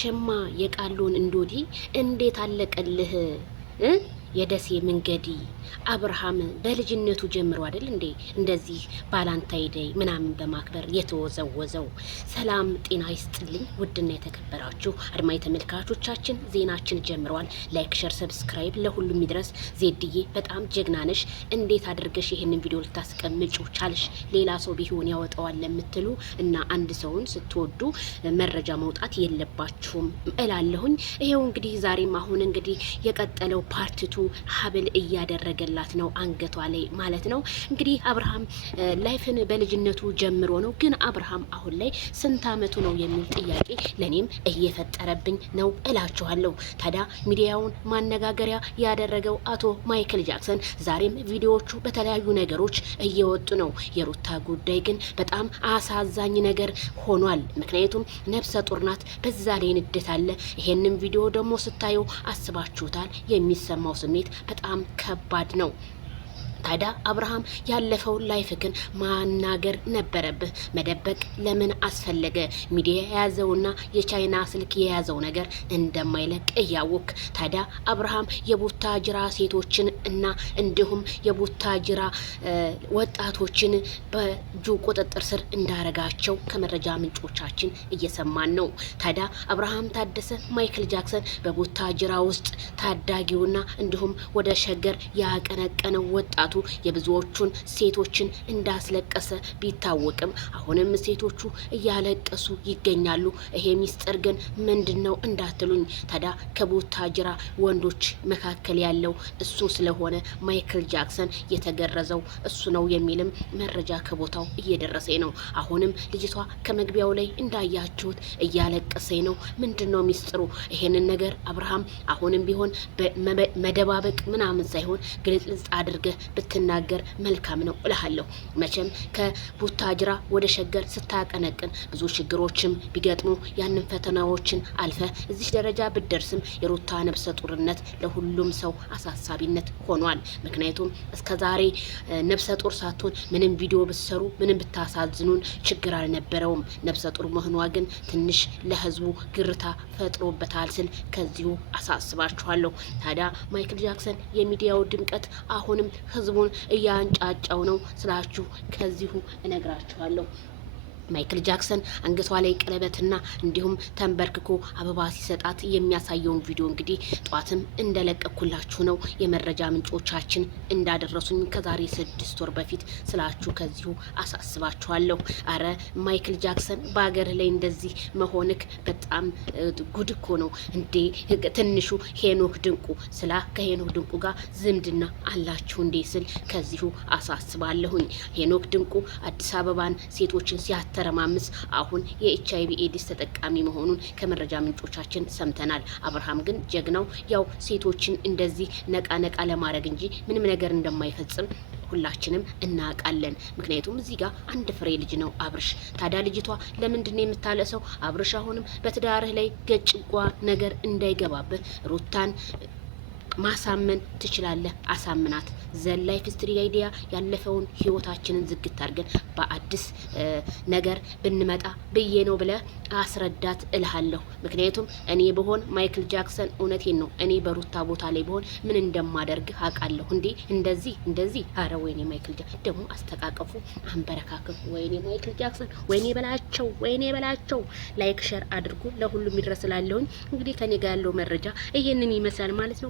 ሸማ የቃሉን እንዶዲ እንዴት አለቀልህ የደሴ መንገዲ አብርሃም በልጅነቱ ጀምሮ አይደል እንዴ እንደዚህ ባላንታይ ዴይ ምናምን በማክበር የተወዘወዘው። ሰላም ጤና ይስጥልኝ ውድና የተከበራችሁ አድማጭ ተመልካቾቻችን ዜናችን ጀምሯል። ላይክ ሼር ሰብስክራይብ ለሁሉም ይድረስ። ዜድዬ በጣም ጀግና ነሽ። እንዴት አድርገሽ ይሄንን ቪዲዮ ልታስቀምጩ ቻልሽ? ሌላ ሰው ቢሆን ያወጣዋል ለምትሉ እና አንድ ሰውን ስትወዱ መረጃ መውጣት የለባችሁም እላለሁኝ። ይሄው እንግዲህ ዛሬም አሁን እንግዲህ የቀጠለው ፓርቲቱ ሀብል እያደረገላት ነው አንገቷ ላይ ማለት ነው። እንግዲህ አብርሃም ላይፍን በልጅነቱ ጀምሮ ነው። ግን አብርሃም አሁን ላይ ስንት አመቱ ነው የሚል ጥያቄ ለኔም እየፈጠረብኝ ነው እላችኋለሁ። ታዲያ ሚዲያውን ማነጋገሪያ ያደረገው አቶ ማይክል ጃክሰን ዛሬም ቪዲዮዎቹ በተለያዩ ነገሮች እየወጡ ነው። የሩታ ጉዳይ ግን በጣም አሳዛኝ ነገር ሆኗል። ምክንያቱም ነፍሰ ጡር ናት፣ በዛ ላይ ንዴት አለ። ይሄንን ቪዲዮ ደግሞ ስታዩ አስባችሁታል። የሚሰማው ስሜት በጣም ከባድ ነው። ታዲያ አብርሃም ያለፈው ላይፍክን ማናገር ነበረብህ። መደበቅ ለምን አስፈለገ? ሚዲያ የያዘውና የቻይና ስልክ የያዘው ነገር እንደማይለቅ እያወቅ ታዲያ አብርሃም የቡታጅራ ሴቶችን እና እንዲሁም የቡታጅራ ወጣቶችን በእጁ ቁጥጥር ስር እንዳረጋቸው ከመረጃ ምንጮቻችን እየሰማን ነው። ታዲያ አብርሃም ታደሰ ማይክል ጃክሰን በቡታጅራ ውስጥ ታዳጊውና እንዲሁም ወደ ሸገር ያቀነቀነው ወጣቱ የብዙዎቹን ሴቶችን እንዳስለቀሰ ቢታወቅም አሁንም ሴቶቹ እያለቀሱ ይገኛሉ። ይሄ ሚስጥር ግን ምንድነው እንዳትሉኝ ታዲያ ከቡታጅራ ወንዶች መካከል ያለው እሱ ስለሆነ ማይክል ጃክሰን የተገረዘው እሱ ነው የሚልም መረጃ ከቦታው እየደረሰ ነው። አሁንም ልጅቷ ከመግቢያው ላይ እንዳያችሁት እያለቀሰ ነው። ምንድነው ሚስጥሩ? ይሄንን ነገር አብርሃም አሁንም ቢሆን መደባበቅ ምናምን ሳይሆን ግልጽ አድርገህ ብትናገር መልካም ነው እልሃለሁ። መቼም ከቡታጅራ ወደ ሸገር ስታቀነቅን ብዙ ችግሮችም ቢገጥሙ ያንን ፈተናዎችን አልፈ እዚህ ደረጃ ብትደርስም የሩታ ነፍሰ ጡርነት ለሁሉም ሰው አሳሳቢነት ሆኗል። ምክንያቱም እስከዛሬ ነፍሰ ጡር ሳትሆን ምንም ቪዲዮ ብትሰሩ ምንም ብታሳዝኑን ችግር አልነበረውም። ነፍሰ ጡር መሆኗ ግን ትንሽ ለህዝቡ ግርታ ፈጥሮበታል ስል ከዚሁ አሳስባችኋለሁ። ታዲያ ማይክል ጃክሰን የሚዲያው ድምቀት አሁንም ህዝቡን እያንጫጫው ነው ስላችሁ ከዚሁ እነግራችኋለሁ። ማይክል ጃክሰን አንገቷ ላይ ቀለበትና እንዲሁም ተንበርክኮ አበባ ሲሰጣት የሚያሳየውን ቪዲዮ እንግዲህ ጧትም እንደለቀኩላችሁ ነው የመረጃ ምንጮቻችን እንዳደረሱኝ ከዛሬ 6 ወር በፊት ስላችሁ ከዚሁ አሳስባችኋለሁ። አረ ማይክል ጃክሰን በአገር ላይ እንደዚህ መሆንክ በጣም ጉድ እኮ ነው እንዴ! ትንሹ ሄኖክ ድንቁ ስላ ከሄኖክ ድንቁ ጋር ዝምድና አላችሁ እንዴ ስል ከዚሁ አሳስባለሁኝ። ሄኖክ ድንቁ አዲስ አበባን ሴቶችን ሲያተ ተረማምስ አሁን የኤችአይቪ ኤድስ ተጠቃሚ መሆኑን ከመረጃ ምንጮቻችን ሰምተናል። አብርሃም ግን ጀግናው ያው ሴቶችን እንደዚህ ነቃ ነቃ ለማድረግ እንጂ ምንም ነገር እንደማይፈጽም ሁላችንም እናውቃለን። ምክንያቱም እዚህ ጋር አንድ ፍሬ ልጅ ነው አብርሽ። ታዲያ ልጅቷ ለምንድን ነው የምታለሰው? አብርሽ አሁንም በትዳርህ ላይ ገጭጓ ነገር እንዳይገባብህ ሩታን ማሳመን ትችላለህ። አሳምናት። ዘላይፍ ስትሪ አይዲያ ያለፈውን ህይወታችንን ዝግት አድርገን በአዲስ ነገር ብንመጣ ብዬ ነው ብለ አስረዳት እልሃለሁ። ምክንያቱም እኔ በሆን ማይክል ጃክሰን እውነቴን ነው እኔ በሩታ ቦታ ላይ በሆን ምን እንደማደርግ አውቃለሁ። እንዴ እንደዚህ አረ ወይኔ ማይክል ጃክሰን ደግሞ አስተቃቀፉ አንበረካከፉ። ወይኔ ማይክል ጃክሰን ወይኔ በላቸው። ላይክ ሼር አድርጉ ለሁሉም ይድረስላለሁኝ። እንግዲህ ከኔ ጋር ያለው መረጃ ይሄንን ይመስላል ማለት ነው።